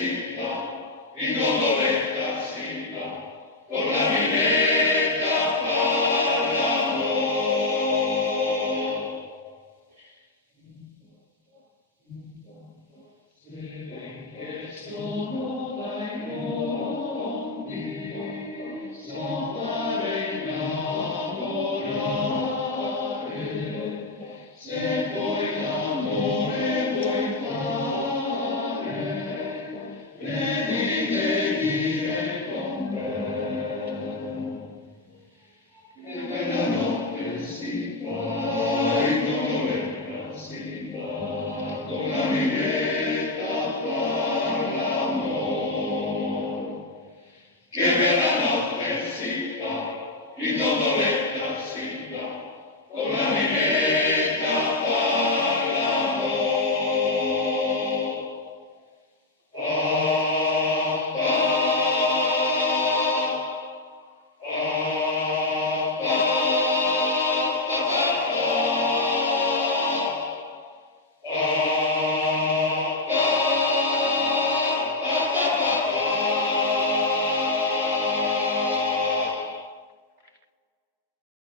si va, in gondoletta si va, con la minetta fa l'amor. Se ven che sono dai mondi, so fare innamorare, se poi l'amore vuoi fare, devi venire con me. Che bella notte si fa, in gondoletta si va, con la minetta a far l'amor. Che bella